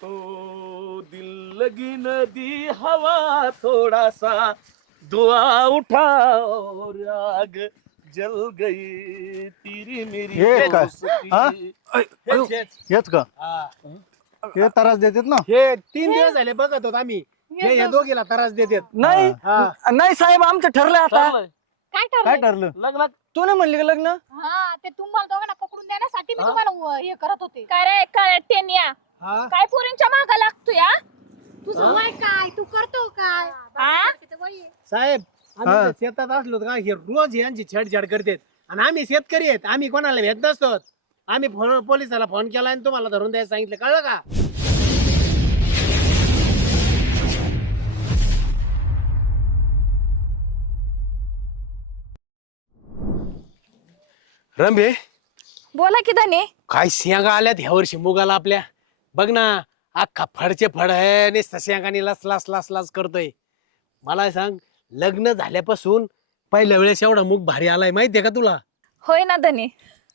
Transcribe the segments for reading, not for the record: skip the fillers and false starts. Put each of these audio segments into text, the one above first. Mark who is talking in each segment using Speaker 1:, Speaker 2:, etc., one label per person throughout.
Speaker 1: ओ दिल लगी नदी हवा थोड़ा सा दुआ उठा और आग जल गई तेरी मेरी
Speaker 2: हे काय?
Speaker 1: दोस्ती.
Speaker 2: हा?
Speaker 1: हेच, हेच.
Speaker 2: हेच का
Speaker 1: हा.
Speaker 2: हे त्रास देतात ना
Speaker 3: हे 3 दिवस झाले बघत होत आम्ही हे दोघीला त्रास देतात.
Speaker 4: नाही
Speaker 3: हा.
Speaker 4: नाही साहेब आमचं ठरलं आता
Speaker 1: चांगलंय.
Speaker 5: काय
Speaker 2: काय
Speaker 5: ठरलं
Speaker 2: ठरलं
Speaker 1: लग्नात
Speaker 4: तू नाही म्हणली का लग्न
Speaker 5: हा ते तुम्हाला दोघांना पकडून देण्यासाठी मी
Speaker 1: हा?
Speaker 5: तुम्हाला हे करत होते.
Speaker 6: काय रे काय टेनिया
Speaker 3: हा.
Speaker 6: काय पोरींच्या मागा लागतोय हा?
Speaker 5: तुझं वय काय तू करतो काय
Speaker 6: हा?
Speaker 3: साहेब आम्ही
Speaker 2: हा.
Speaker 3: तर शेतात असलो का हे रोज यांची छेडछाड करतात आणि आम्ही शेतकरी आहेत आम्ही कोणाला भेट नसतो आम्ही पोलिसाला फोन केला आणि तुम्हाला धरून द्यायला सांगितलं कळलं का रंभे
Speaker 6: बोला की धनी
Speaker 3: काय शेंगा आल्यात ह्या वर्षी मुगाला आपल्या बघ ना अख्खा फडचे फड आहे नुसतं शेंगाने लस लस लस लस करतोय मला सांग लग्न झाल्यापासून पहिल्या वेळेस एवढा मूग भारी आलाय माहितीये का तुला
Speaker 6: होय ना धनी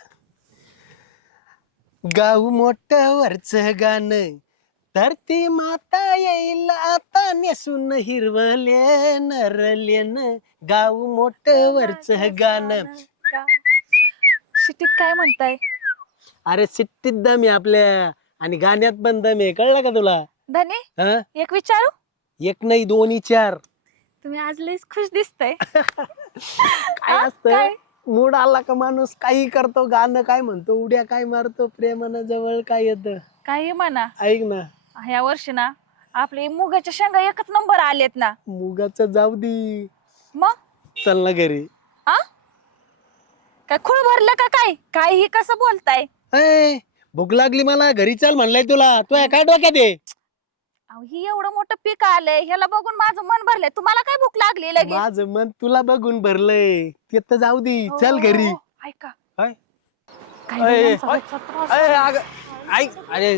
Speaker 3: गाव मोठ वरच गाणं तर ती माता येईल आता नेसून हिरवले नरलेन गाव मोठ वरच गाणं
Speaker 6: शिटीत काय म्हणताय
Speaker 3: अरे सिट्टीत दम आहे आपल्या आणि गाण्यात पण दम आहे कळलं का तुला
Speaker 6: धनी
Speaker 3: हा
Speaker 6: एक विचारू
Speaker 3: एक नाही दोन्ही चार
Speaker 6: तुम्ही आज लईच खुश दिसताय
Speaker 3: काय
Speaker 6: हा?
Speaker 3: असतं
Speaker 6: काय?
Speaker 3: मूड आला का माणूस काही करतो गाणं काय म्हणतो उड्या काय मारतो प्रेमानं जवळ काय येतं
Speaker 6: काही म्हणा
Speaker 3: ऐक ना
Speaker 6: ह्या वर्षी ना आपले मुगाच्या शेंगा एकच नंबर आलेत ना
Speaker 3: मुगाच जाऊ दे
Speaker 6: मग
Speaker 3: चल ना घरी
Speaker 6: आ काय खूळ भरलं का काय काही कसं बोलताय
Speaker 3: ऐ, भूक लागली मला घरी चल म्हणलाय तुला तू काय डोक्यात आहे
Speaker 6: अहो, ही एवढं मोठं पीक आलंय ह्याला बघून माझं मन भरलंय तुम्हाला काय भूक लागली लगेच
Speaker 3: माझं मन तुला बघून भरलंय ते तर जाऊ दे चल घरी
Speaker 6: हो, ऐका
Speaker 3: काय?
Speaker 6: काही
Speaker 4: अय,
Speaker 6: जणांचा रोजचा त्रास
Speaker 4: अय,
Speaker 6: आहे.
Speaker 4: अगं, ऐक अरे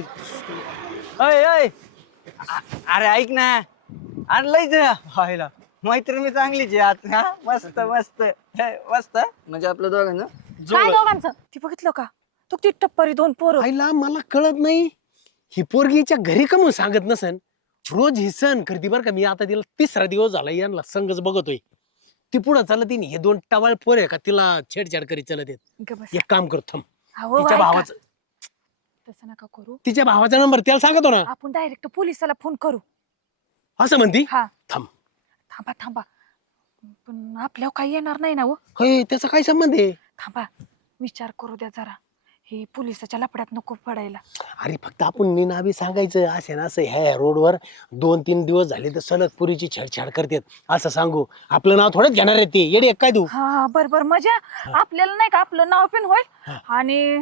Speaker 4: अय अय अरे ऐक ना आणलंयच व्हायला मैत्रिणी चांगलीच आहे आज हा मस्त मस्त हे, मस्त म्हणजे आपलं दोघांना
Speaker 6: काय दोघांचं ती बघितलं का तू ती टप्परी 2 पोरं
Speaker 3: आईला मला कळत नाही ही पोरगीच्या घरी का म्हणून सांगत नसन रोज ही सण करते बरं का मी आता तिला 3रा दिवस झाला यांना संगच बघतोय ती पुढे चालत हे 2 टवाळ पोर आहे का तिला छेडछाड करीत चालत आहेत
Speaker 6: गं बस.
Speaker 3: एक काम कर थांब
Speaker 6: अहो,
Speaker 3: तिच्या
Speaker 6: ऐका.
Speaker 3: भावाचं
Speaker 6: तसं नका करू
Speaker 3: तिच्या भावाचा नंबर त्याला सांगतो ना
Speaker 6: आपण डायरेक्ट पोलिसाला फोन करू
Speaker 3: असं म्हणती
Speaker 6: हा
Speaker 3: थांब
Speaker 6: थांबा थांबा पण आपल्यावर काही येणार नाही ना हो
Speaker 3: होय त्याचा काय संबंध आहे
Speaker 6: थांबा विचार करू द्या जरा हे पोलिसाच्या लपड्यात नको पडायला
Speaker 3: अरे फक्त आपण निनावी सांगायचं असे ना असं ह्या रोडवर 2-3 दिवस झाले तर सलग पुरीची छेडछाड करतात असं सांगू आपलं नाव थोडंच घेणार आहे ते येडी काय तू
Speaker 6: हा बर बर मजा आपल्याला नाही का आपलं नाव पण होईल आणि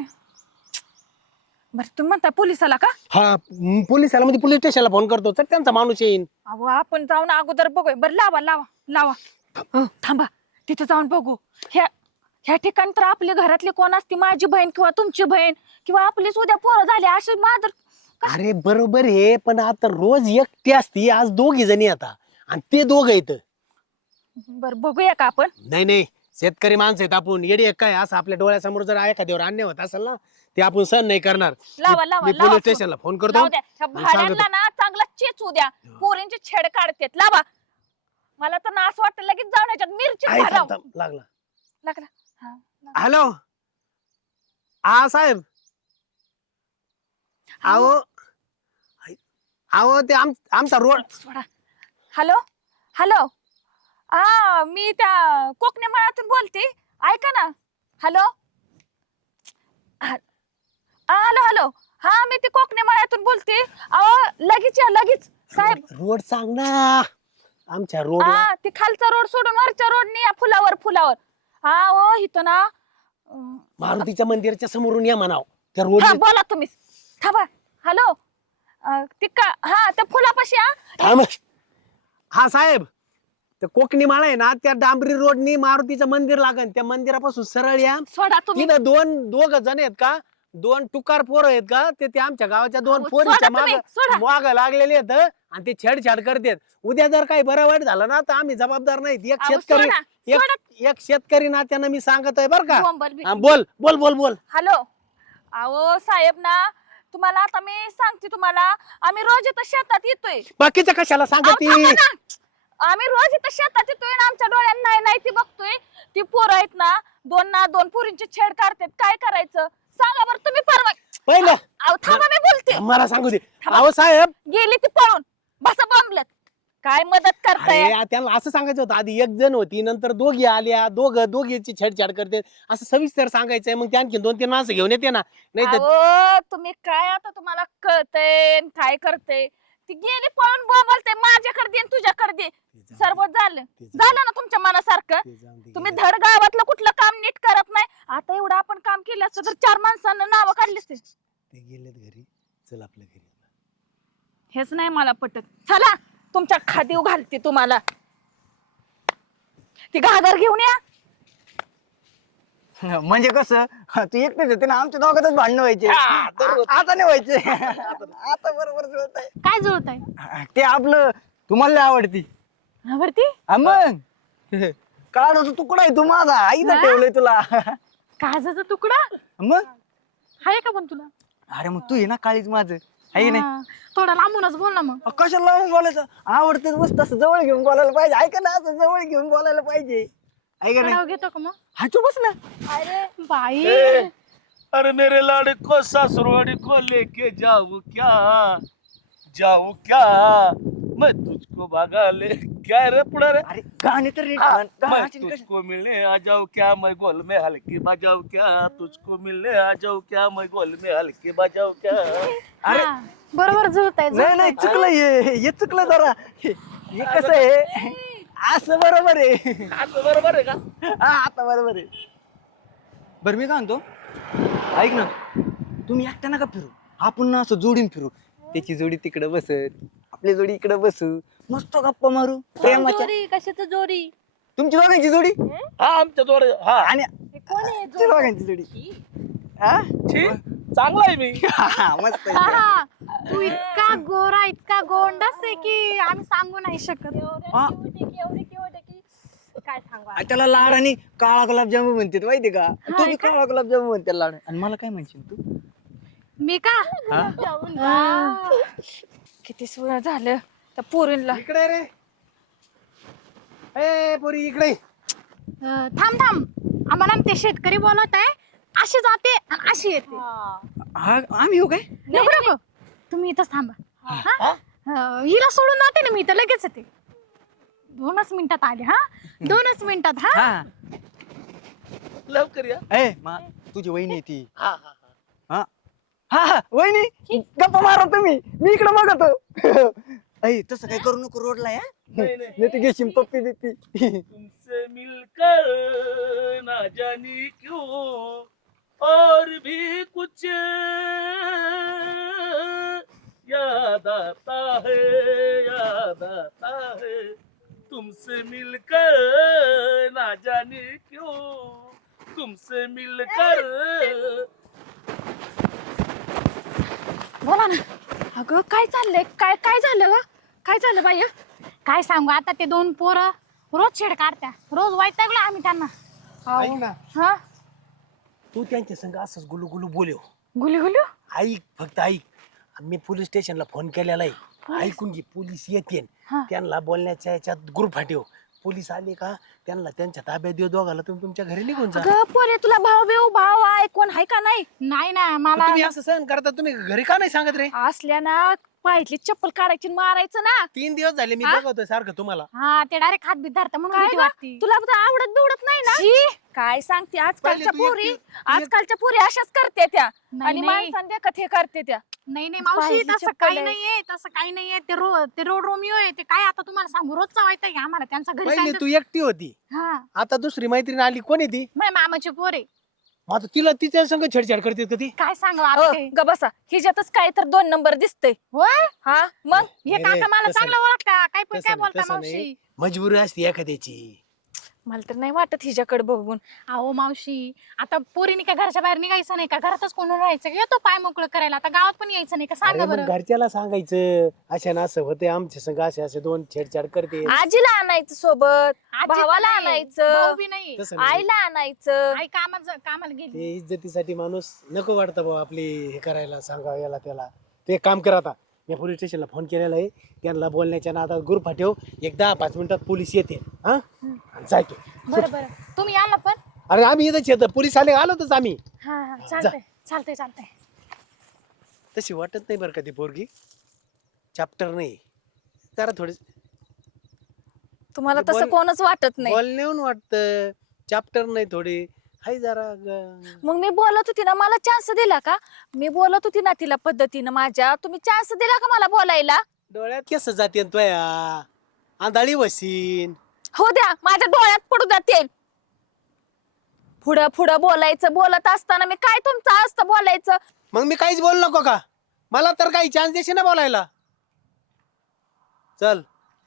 Speaker 6: बर तुम्ही म्हणता पोलिसाला का
Speaker 3: हा पोलिसाला म्हणजे पोलीस स्टेशनला फोन करतो तर त्यांचा माणूस येईन
Speaker 6: अहो आपण जाऊन अगोदर बघूय बरं लावा लावा लावा थांबा तिथे जाऊन बघू ह्या ठिकाणी तर आपल्या घरातले कोण असते माझी बहीण किंवा तुमची बहीण किंवा आपलीच उद्या पोरं झाले असे मादर
Speaker 3: अरे बरोबर आहे पण आता रोज एकटी असती आज 2 जणी आता आणि ते 2 येत
Speaker 6: बर बघूया का आपण
Speaker 3: नाही नाही शेतकरी माणसं आहेत आपण येडी एक काय असं आपल्या डोळ्यासमोर जर एखाद्यावर अन्याय होत असेल ना ते आपण सहन नाही करणार
Speaker 6: लावा लावा
Speaker 3: मी
Speaker 6: लावा
Speaker 3: पोलीस स्टेशनला फोन करतो
Speaker 6: लावू द्या ह्या
Speaker 3: आणि सांगतो.
Speaker 6: भाड्यांना ना चांगला चेचू द्या पोरींचे छेड काढतेत लावा मला तर ना असं वाटतं लगेच जाऊन याच्यात मिरची
Speaker 3: आई,
Speaker 6: घालावं.
Speaker 3: थांब, थांब, लागला
Speaker 6: लागला हा, लागला.
Speaker 3: हॅलो हा साहेब अहो अहो ते आमचा रोड
Speaker 6: सोडा हॅलो हॅलो हा मी त्या कोकणे मळ्यातून बोलते ऐका ना हॅलो हॅलो हॅलो हा मी ती कोकणे मळ्यातून बोलते अहो लगेच या लगेच साहेब
Speaker 3: रोड सांग ना आमच्या रोड
Speaker 6: हा ती खालचा रोड सोडून वरच्या रोडने या फुलावर फुलावर हा ओ इथं ना
Speaker 3: मारुतीच्या मंदिराच्या समोरून या म्हणाव त्या रोड
Speaker 6: हा बोला तुम्ही थांबा हॅलो ती का हा त्या फुलापाशी
Speaker 3: थांब हा साहेब त्या कोकणी माळा आहे ना त्या डांबरी रोडनी मारुतीचं मंदिर लागन त्या मंदिरापासून सरळ या
Speaker 6: सोडा तुम्ही
Speaker 3: तिथं 2 जण आहेत का 2 टुकार पोरं आहेत का ते आमच्या गावाच्या 2
Speaker 6: अहो,
Speaker 3: पोरीच्या
Speaker 6: सोडा तुम्ही, सोडा.
Speaker 3: माग लागलेले आहेत आणि ते छेडछाड करतात उद्या जर काही बरं वाईट झालं ना तर आम्ही जबाबदार नाहीत एक
Speaker 6: अहो,
Speaker 3: शेतकरी
Speaker 6: सोडा, सोडा.
Speaker 3: एक शेतकरी नात्यानं मी सांगतोय बर का
Speaker 6: बोंबल बी-
Speaker 3: हा, बोल बोल बोल बोल
Speaker 6: हॅलो अहो साहेब ना तुम्हाला आता मी सांगते तुम्हाला, आम्ही रोज इथं शेतात येतोय.
Speaker 3: बाकीचं कशाला सांगत
Speaker 6: अहो, थांबा ना. आम्ही रोज इथं शेतात येतोय आणि आमच्या डोळ्यांना नाही नाही ती बघतोय. ती पोरं आहेत ना दोन पोरींची छेड काढतात. काय करायचं सांगा बरं तुम्ही. परवा
Speaker 3: पहिलं
Speaker 6: अहो, थांबा मी बोलते.
Speaker 3: मला सांगू दे. अहो साहेब,
Speaker 6: गेली ती पळून, बसा बोंबलत. काय मदत करताय?
Speaker 3: अरे त्यांना असं सांगायचं होतं, आधी एक जण होती, नंतर दोघी आल्या, दोघीची छेडछाड करते, असं सविस्तर सांगायचंय. मग ते आणखी 2-3 माणसं घेऊन येते ना. नाही तर
Speaker 6: अहो, तुम्ही काय आता तुम्हाला कळतंय काय करते? ती गेली पळून बोंबलते. माझ्याकडे दे तुझ्याकडे दे. सर्व झालं ना तुमच्या मनासारखं. तुम्ही धड गावातलं कुठलं काम नीट करत नाही. आता एवढं आपण काम केलं असतं तर 4 माणसांना नावं काढली असते.
Speaker 3: ते गेलेत घरी, चल आपल्या घरी.
Speaker 6: हेच नाही मला पटत. चला तुमच्या खादीव घालते तुम्हाला. ती घागर घेऊन या.
Speaker 4: म्हणजे कसं तू एकटेच होते ना, आमच्या दोघातच भांडणं व्हायचे. आता नाही व्हायचे. आता बरोबर जुळत आहे.
Speaker 5: काय जुळत आहे?
Speaker 4: ते आपलं तुम्हाला लय आवडती.
Speaker 5: आवडती?
Speaker 4: मग काढाचा तुकडा आहे तू माझा, आईनं ठेवलंय तुला.
Speaker 5: काजाचा तुकडा
Speaker 4: मग
Speaker 5: आहे का पण तुला?
Speaker 4: अरे मग तू ये ना काळीच माझं, आहे की नाही?
Speaker 5: हा, थोडा लांबूनच बोल ना मग.
Speaker 4: कशाला लावून बोलायचं? आवडते मस्त असं जवळ घेऊन बोलायला पाहिजे. ऐका ना, असं जवळ घेऊन बोलायला पाहिजे. ऐका नाही?
Speaker 5: कडाव घेतो का मग?
Speaker 4: हा तू बस ना.
Speaker 5: अरे बाई,
Speaker 1: अरे मेरे लाडको ससुरवाड़ी को लेके जाऊं क्या मैं तुझको भगा ले. क्या रे पुढे रे?
Speaker 4: अरे गाणे तर नीट
Speaker 1: हाँ,
Speaker 4: म्हण.
Speaker 1: मैं
Speaker 4: गाण्याची कशी-
Speaker 1: तुझको मिलने आ जाऊं क्या, मैं गोल में हल्की बजाऊं क्या, तुझको मिलने आ जाऊं क्या, मैं गोल में हल्की बजाऊं क्या.
Speaker 4: अरे
Speaker 5: हा, बरोबर जुळत आहे.
Speaker 4: नाही नाही, चुकलं हे चुकलं जरा. हे कसं आहे, असं बरोबर आहे.
Speaker 1: आता बरोबर आहे का?
Speaker 4: हा आता बरोबर आहे. बरं मी काय म्हणतो, ऐक ना, तुम्ही एकट्या नका फिरू, आपण ना असं जोडीन फिरू. त्याची जोडी तिकडे बसत, आपली जोडी इकडे बसू, मस्त गप्पा मारू प्रेमाच्या.
Speaker 5: जोरी कशाच जोरी?
Speaker 4: तुमची दोघांची जोडी
Speaker 1: हा आमच्या जोड हा
Speaker 4: आणि
Speaker 5: कोण आहे
Speaker 4: आमच्या दोघांची जोडी. हा?
Speaker 1: छी, चांगला आहे मी.
Speaker 4: हा, मस्त आहे.
Speaker 5: हा, तू इतका गोरा इतका गोंडस आहे की आम्ही सांगू नाही शकत.
Speaker 4: हा.
Speaker 5: काय सांगू
Speaker 4: आ, त्याला लाड आणि काळा गुलाबजामुन म्हणते माहिती का? तू बी काळा गुलाबजामुन म्हणते लाड. आणि मला काय म्हणशील तू?
Speaker 5: मी का?
Speaker 6: हा. किती सुळ झालं त्या पोरींला.
Speaker 3: इकडे रे, ए पोरी इकडे.
Speaker 5: थांब आम्हाला ना ते शेतकरी बोलत आहे. अशी जाते आणि अशी येते.
Speaker 4: हा आम्ही येऊ काय?
Speaker 5: नको तुम्ही इथंच थांबा. हा? हिला सोडून जाते ना मी तर लगेच येते. 2च मिनिटात आले. हा 2च मिनिटात. हा
Speaker 4: हा.
Speaker 1: लवकर या.
Speaker 4: ए तुझी वहिनी आहे ती.
Speaker 1: हा हा
Speaker 4: हा हा हा वहिनी, गप्पा मारा तुम्ही, मी इकडे बघतो. ऐ तसं काय करू नको रोडला. या
Speaker 1: नहीं,
Speaker 4: नाही तर घेशील पप्पी बिप्पी.
Speaker 1: तुमसे मिलकर ना जाने क्यों और भी कुछ याद आता है तुमसे मिलकर ना जाने क्यों, तुमसे मिलकर.
Speaker 6: बोला ना. अगं काय चाललंय? काय झालं ग? काय झालं बाई?
Speaker 5: काय सांगू आता, ते 2 पोरं रोज छेड काढत्या. रोज वैतागलो आम्ही त्यांना.
Speaker 3: ऐक ना,
Speaker 6: हा
Speaker 3: तू त्यांच्या संग असंच गुलू गुलू बोलव.
Speaker 6: गुलू
Speaker 3: ऐक, फक्त ऐक. मी पोलीस स्टेशनला फोन केलेला आहे. ऐकून घे, पोलीस येतील.
Speaker 6: हा.
Speaker 3: त्यांना बोलण्याच्या याच्यात ग्रुप फाटेव. पोलीस आले का त्यांना त्यांच्या ताब्यात देऊ, दोघाला तुम्ही तुमच्या घरी निघून जा.
Speaker 6: अगं पोरे, तुला भाव आहे कोण आहे का नाही?
Speaker 5: नाही ना मला
Speaker 3: तुम्ही असं सहन करता, तुम्ही घरी का नाही सांगत रे?
Speaker 6: असल्या ना पाहिजे चप्पल काढायची आणि मारायचं ना.
Speaker 3: 3 दिवस झाले मी
Speaker 6: हा?
Speaker 3: बघतोय सारखं तुम्हाला.
Speaker 5: हा ते डायरेक्ट हात बीत धरता म्हणून
Speaker 6: काय
Speaker 5: भीती
Speaker 6: गं?
Speaker 5: वाटते.
Speaker 6: तुला आवडत बिवडत नाही ना? छी, काय सांगते आजकालच्या
Speaker 3: पहिले तू
Speaker 6: पोरी.
Speaker 3: एकटी-
Speaker 6: आजकालच्या पोरी अशाच करते त्या
Speaker 5: नाही,
Speaker 6: आणि
Speaker 5: नाही.
Speaker 6: माणसांना देखत हे करते त्या.
Speaker 5: नाही मावशी,
Speaker 6: पाहिजे
Speaker 5: तसं
Speaker 6: चप्पल
Speaker 5: काही
Speaker 6: आहे.
Speaker 5: नाहीये. तसं काही नाहीये. ते रोड रोमिओ आहे. ते काय आता तुम्हाला सांगू, रोजचा वैताग आहे आम्हाला त्यांचा. घरी
Speaker 3: पहिले
Speaker 5: जायचं.
Speaker 3: तू एकटी होती,
Speaker 5: हा,
Speaker 3: आता दुसरी मैत्रीण आली. कोण आहे ती?
Speaker 5: माझ्या मामाचे पोरे.
Speaker 3: मग आता तिला तिच्या संग छेडछाड करते का ती?
Speaker 5: काय सांगू
Speaker 6: अ,
Speaker 5: आता ते.
Speaker 6: ग बसा, हिच्यातच काय तर 2 नंबर दिसतंय.
Speaker 5: होय?
Speaker 6: हा मग
Speaker 5: हे
Speaker 3: नाही,
Speaker 5: काका मला
Speaker 3: तसं
Speaker 5: चांगलं
Speaker 3: नाही.
Speaker 5: ओळखता. काय पण
Speaker 3: तसं
Speaker 5: काय
Speaker 3: नाही,
Speaker 5: बोलता
Speaker 3: तसं
Speaker 5: मावशी?
Speaker 3: नाही. मजबुरी असते एखाद्याची.
Speaker 6: मला तर नाही वाटत हिच्याकडे बघून.
Speaker 5: अहो मावशी, आता पोरीने काय घरच्या बाहेर निघायचं नाही का? घरातच कोण राहायचं का? येतो पाय मोकळं करायला. आता गावात पण यायचं नाही का?
Speaker 3: अरे
Speaker 5: सांगा
Speaker 3: मग
Speaker 5: बरं.
Speaker 3: घरच्याला सांगायचं अशा ना असं होते आमच्या संग असे दोन छेडछाड करते.
Speaker 6: आजीला आणायचं सोबत,
Speaker 5: आजी तर
Speaker 6: भावाला
Speaker 5: नाही,
Speaker 6: आणायचं,
Speaker 5: भाऊ बी नाही.
Speaker 3: तसं नाही.
Speaker 6: आईला आणायचं.
Speaker 5: आई कामाला गेली.
Speaker 3: ते इज्जतीसाठी माणूस नको वाटतं भाऊ आपली हे करायला सांगा याला त्याला. ते एक काम कर आता, मी पोलीस स्टेशनला फोन केलेला आहे, त्यांना बोलण्याच्या नादात गुरफा ठेव, एक 10-5 मिनिटात पोलीस येते. हा जाय तू.
Speaker 5: बरं बरं, तुम्ही आला पण.
Speaker 3: अरे आम्ही इथंच येतं, पोलीस आले आलोच आम्ही.
Speaker 5: हा चालतंय.
Speaker 3: तशी वाटत नाही बरं का ती पोरगी चॅप्टर नाही जरा थोडी
Speaker 6: तुम्हाला तसं
Speaker 3: बोल-
Speaker 6: कोणच वाटत नाही.
Speaker 3: बोलण्याहून वाटतं, चॅप्टर नाही थोडी हाय जरा
Speaker 6: मग मी बोलत होती ना, मला चान्स दिला का? मी बोलत होती ना तिला पद्धतीनं माझ्या, तुम्ही चान्स दिला का मला बोलायला?
Speaker 3: डोळ्यात केस जाते तोया आंधळी वसीन.
Speaker 6: हो द्या, माझ्या डोळ्यात पडू द्या तेल. पुढं पुढं बोलायचं, बोलत असताना मी काय तुमचं असतं बोलायचं?
Speaker 3: मग मी काहीच बोल नको का? मला तर काही चान्स देशील ना बोलायला. चल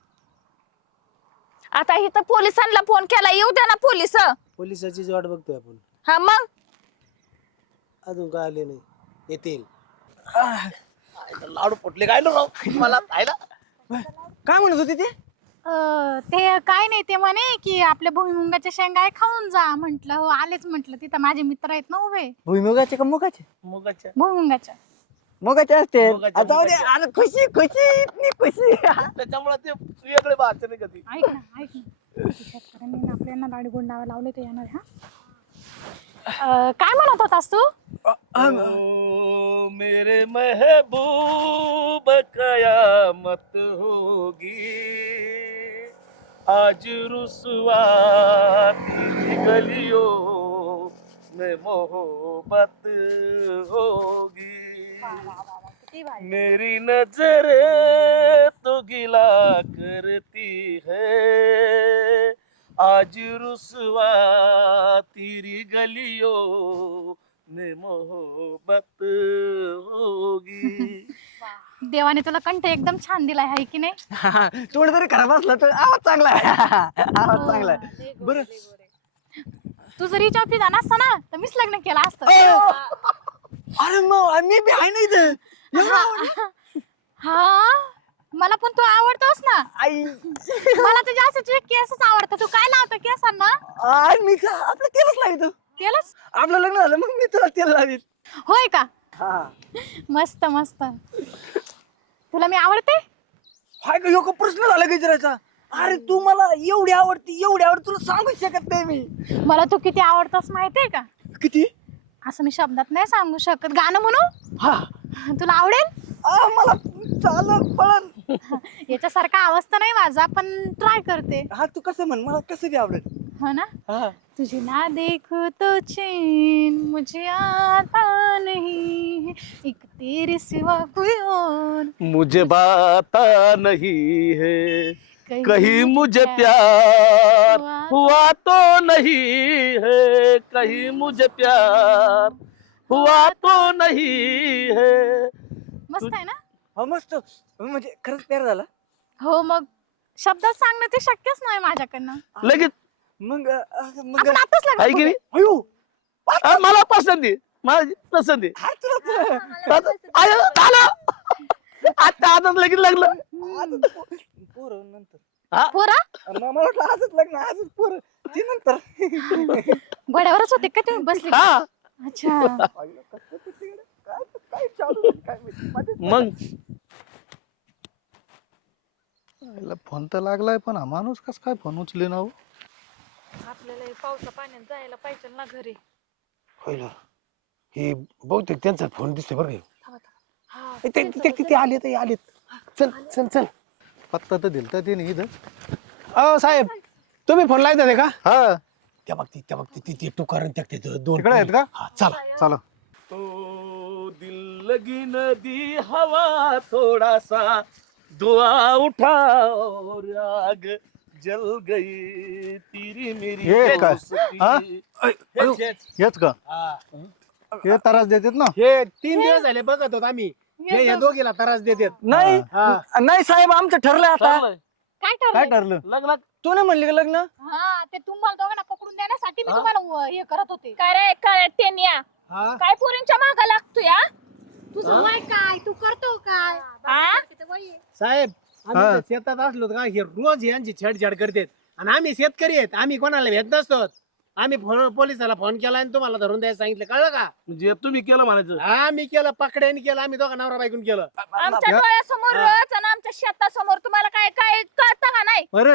Speaker 6: आता इथं पोलिसांना फोन केला, येऊ द्या ना पोलिस.
Speaker 3: पोलिसाचीच वाट बघतोय आपण,
Speaker 6: हा मग
Speaker 3: अजून काय आले नाही, येतील. लाडू फुटले काय राव मला खायला.
Speaker 4: काय म्हणत होती ते?
Speaker 5: ते काय नाही, ते म्हणे की आपल्या भुईमुंगाच्या शेंगा आहे, खाऊन जा. म्हंटल हो, आलेच म्हंटल. तिथं माझे मित्र आहेत ना उभे,
Speaker 4: भुईमुगाचे का मुगाचे?
Speaker 1: मुगाच्या
Speaker 5: भुईमुंगाच्या.
Speaker 4: मुगाचे असते.
Speaker 1: मुगाचे,
Speaker 4: आता
Speaker 1: मुगाचे.
Speaker 4: अरे खुशी खुशी इतनी खुशी.
Speaker 1: त्याच्यामुळे ते वेगळे बाहेरचे नाही कधी.
Speaker 5: ऐक ना शेतकऱ्यांनी ना आपल्याला लाडू गोड लावा लावले ते येणार. हा काय म्हणत होतास तू?
Speaker 1: ओ मेरे महबूब कयामत होगी, आज रुसवा तेरी गलियों में मोहब्बत होगी, मेरी नजरें तो गिला करती है, आज रुसवा तेरी गलियों में मोहब्बत होगी.
Speaker 5: देवाने तुला कंठ एकदम छान दिलाय, आहे की नाही?
Speaker 4: तोंड जरी खराब असला तर आवाज चांगला आहे. आवाज चांगला आहे. बरं
Speaker 5: तू जर हिच्या ऑफिस जाणार असता ना तर मीच लग्न केलं असतं.
Speaker 4: अरे मग मी बी आहे ना इथं.
Speaker 5: हा मला पण तू आवडतोस ना.
Speaker 4: आई
Speaker 5: मला तर जास्त तुझे केसच आवडतं. तू काय लावतो केसांना?
Speaker 4: आणि मी का आपलं तेलच लावित.
Speaker 5: तेलच?
Speaker 4: आपलं लग्न झालं मग मी तुला तेल लावीत.
Speaker 5: होय का?
Speaker 4: हा
Speaker 5: मस्त मस्त. तुला मी आवडते?
Speaker 4: हाय का? ह्यो का प्रश्न झाला विचारायचा? अरे तू मला एवढी आवडती तुला सांगू शकत नाही मी.
Speaker 5: मला तू किती आवडतोस माहितीये का?
Speaker 4: किती?
Speaker 5: असं मी शब्दात नाही सांगू शकत. गाणं म्हणू?
Speaker 4: हा
Speaker 5: तुला आवडेल?
Speaker 4: मला चालत पळन.
Speaker 5: याच्यासारखा आवाज तर नाही माझा, पण ट्राय करते.
Speaker 4: हा तू कसं म्हण, मला कसं बी आवडेल.
Speaker 5: हो ना?
Speaker 4: हा
Speaker 5: तुझे ना देखो तो चैन मुझे आता नहीं है, एक तेरे सिवा कोई और
Speaker 1: मुझे बाता नहीं है, कहीं मुझे प्यार हुआ तो नहीं है, कहीं मुझे प्यार हुआ तो नहीं है.
Speaker 5: मस्त आहे ना?
Speaker 4: हा मस्त. म्हणजे खरंच प्यार झाला.
Speaker 5: हो, मग शब्दात सांगणं ते शक्यच नाही माझ्याकडनं.
Speaker 1: लगेच
Speaker 4: मग
Speaker 5: आपण आताच लग्न
Speaker 1: आहे की नाही?
Speaker 5: करूया.
Speaker 4: अयो
Speaker 1: मला पसंती, माझी पसंती.
Speaker 4: हा तुला
Speaker 1: झालं आता आता लगेच लागलं.
Speaker 4: पोरं नंतर.
Speaker 5: पोरा
Speaker 4: मला वाटलं आजच लग्न, आजच पोरं ती नंतर.
Speaker 5: घोड्यावरच होते का तुम्ही बसले?
Speaker 1: हा
Speaker 5: अच्छा.
Speaker 4: काय चालू आहे, काय माहिती.
Speaker 1: मग
Speaker 2: फोन तर लागलाय पण हा माणूस कस काय फोन उचले ना हो?
Speaker 6: आपल्याला हे पावसा पाण्यात जायला पाहिजे ना घरी.
Speaker 3: होईल हे बहुतेक त्यांचा फोन दिसतोय बरं
Speaker 6: थांबा, थांबा. हा,
Speaker 3: ते आलेत. चल चल चल.
Speaker 2: पत्ता तर दिलता त्याने इथं.
Speaker 3: अ साहेब तुम्ही फोन लावता ते का?
Speaker 2: हा
Speaker 3: त्या बघती ती टुकार दोन
Speaker 2: तिकडे आहेत का?
Speaker 3: हा चला.
Speaker 2: चला.
Speaker 1: तो दिल लगी नदी हवा थोड़ा सा, दुआ उठा और आग जल गई तेरी मेरी
Speaker 2: ये काय?
Speaker 1: दोस्ती.
Speaker 2: हा?
Speaker 1: हेच.
Speaker 2: हेच का?
Speaker 3: हा.
Speaker 2: हे त्रास देतात ना?
Speaker 3: हे 3 दिवस झाले बघत होत आम्ही. हे दोघीला त्रास देतात.
Speaker 4: नाही
Speaker 3: हा.
Speaker 4: नाही साहेब आमचं ठरलंय आता.
Speaker 1: चांगलंय.
Speaker 5: काय
Speaker 4: काय
Speaker 5: ठरलं
Speaker 4: ठरलं
Speaker 1: लग्न
Speaker 4: तू नाही म्हणली का लग्न
Speaker 5: हा ते तुम्हाला दोघांना पकडून देण्यासाठी मी तुम्हाला हे करत होते.
Speaker 6: काय रे काय टेनिया
Speaker 3: हा
Speaker 6: काय पोरींच्या मागा लागतोय हा?
Speaker 5: तुझं वय काय तू करतो काय
Speaker 6: हा?
Speaker 3: साहेब आम्ही
Speaker 2: हा.
Speaker 3: तर शेतात असलो का हे रोज यांची छेडछाड करतात आणि आम्ही शेतकरी आहेत आम्ही कोणाला भेट नसतो आम्ही पोलिसाला फोन केला आणि तुम्हाला धरून द्यायला सांगितलं कळलं का
Speaker 1: म्हणजे तुम्ही केलं म्हणायचं.
Speaker 3: हा मी केलं पकड्याने केलं आम्ही दोघा नवरा बायकून केलं
Speaker 6: आमच्या डोळ्यासमोर रच आणि आमच्या शेतासमोर तुम्हाला काय काय कळतं का नाही
Speaker 3: बरं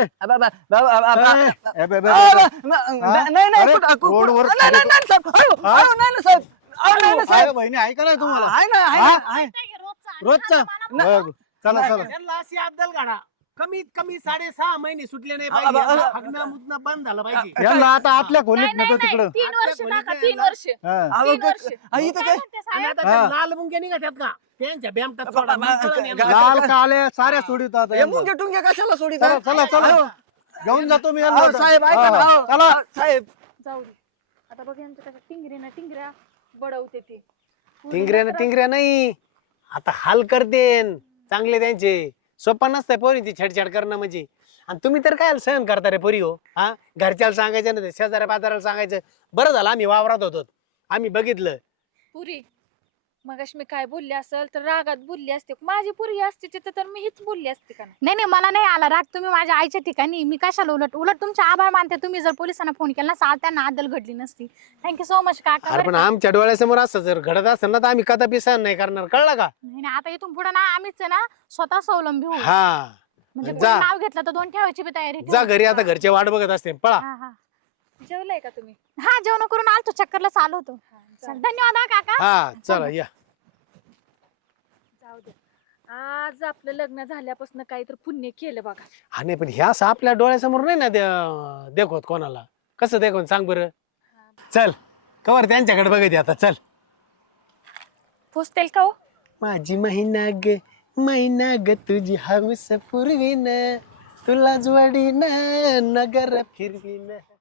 Speaker 4: नाही नाही
Speaker 2: अरे,
Speaker 4: कुठं- कु- कु-
Speaker 2: रोडवर
Speaker 4: नाही, नाही, नाही, साहेब. अहो, अहो, नाही ना, साहेब. अहो, नाही ना, साहेब.
Speaker 2: बहिणी ऐका ना तुम्हाला
Speaker 4: आहे ना, आहे ना, आहे.
Speaker 2: रोजचा बरं, चला चला
Speaker 3: त्यांना अशी अद्दल काढा कमीत कमी 6.5 महिने सुटले नाही
Speaker 4: अबा,
Speaker 3: पाहिजे
Speaker 4: अबा.
Speaker 3: हगणं मुतणं बंद झालं पाहिजे
Speaker 2: यांना आता आतल्या
Speaker 6: नाही
Speaker 2: खोलीत
Speaker 6: नाही
Speaker 2: नेतो
Speaker 6: नाही
Speaker 2: तिकडं
Speaker 6: 3 वर्ष
Speaker 3: आपल्या
Speaker 6: टाका
Speaker 3: खोलीत
Speaker 6: 3 वर्ष
Speaker 2: हा.
Speaker 4: अहो,
Speaker 6: 3 वर्ष
Speaker 4: अहो, इथं काय
Speaker 3: आणि आता
Speaker 2: हा.
Speaker 3: त्या लाल मुंग्या निघतात का त्यांच्या बॅमटात
Speaker 4: अबा,
Speaker 3: सोडा.
Speaker 4: अबा,
Speaker 3: मग कळलं नाही
Speaker 4: गा-
Speaker 3: यांना.
Speaker 2: लाल काले साऱ्या सोडित आता
Speaker 4: हे
Speaker 2: यांना.
Speaker 4: मुंगे टुंगे कशाला सोडित
Speaker 2: चला चला चला घेऊन जातो मी यांना
Speaker 4: अहो,
Speaker 2: आता.
Speaker 4: साहेब ऐका ना
Speaker 2: हा.
Speaker 4: अहो,
Speaker 2: चला
Speaker 4: अहो, साहेब
Speaker 6: जाऊ दे आता बघ यांचं कसं टिंगऱ्या बडवते ते
Speaker 3: टिंगऱ्या नाही आता हाल करतेन चांगले त्यांचे सोपा नसतंय पोरींची छेडछाड करणं म्हणजे आणि तुम्ही तर काय सहन करता रे पोरी हो हा घरच्याला सांगायचं ना शेजाऱ्या पाजाऱ्याला सांगायचं बरं झालं आम्ही वावरात होतो आम्ही बघितलं
Speaker 6: पुरी मगाशी मी काय बोलले असेल तर रागात बोलली असते माझी पुरी असते तिथं तर मी हीच बोलली असते का नाही
Speaker 5: नाही मला नाही आला राग. तुम्ही माझ्या आईच्या ठिकाणी मी कशाला उलट उलट तुमचे आभार मानते. तुम्ही जर पोलिसांना फोन केला ना त्यांना आदल घडली नसती. थँक्यू सो मच काका
Speaker 3: अरे
Speaker 5: बरं
Speaker 3: पण
Speaker 5: का?
Speaker 3: आमच्या डोळ्यासमोर असं जर घडत असेल ना तर आम्ही कदापि सहन नाही करणार कळलं का
Speaker 5: नाही नाही, आता इथून पुढे ना आम्हीच आहे ना स्वतः स्वावलंबी होऊ.
Speaker 3: हा
Speaker 5: म्हणजे
Speaker 3: जा.
Speaker 5: कोणी नाव घेतलं तर 2 ठेवायची बी तयारी
Speaker 3: जा
Speaker 5: ठेवू.
Speaker 3: घरी आता घरचे वाट बघत असते पळा
Speaker 5: हा हा
Speaker 6: जेवलंय का तुम्ही
Speaker 5: हा जेवण करून आलतो चक्करला चालू होतो. चल, धन्यवाद हा काका.
Speaker 3: हा चला या
Speaker 6: जाऊ दे आज आपलं लग्न झाल्यापासून काहीतरी पुण्य केलं बघा
Speaker 3: हा नाही पण ह्या असं आपल्या डोळ्यासमोर नाही ना देखवत कोणाला कसं देखवत सांग बरं चल कवर त्यांच्याकडे बघत आता चल
Speaker 6: पोचतेल का हो
Speaker 3: माझी महिना ग तुझी हौस पुरवीन तुला जोडीन नगर फिरवीन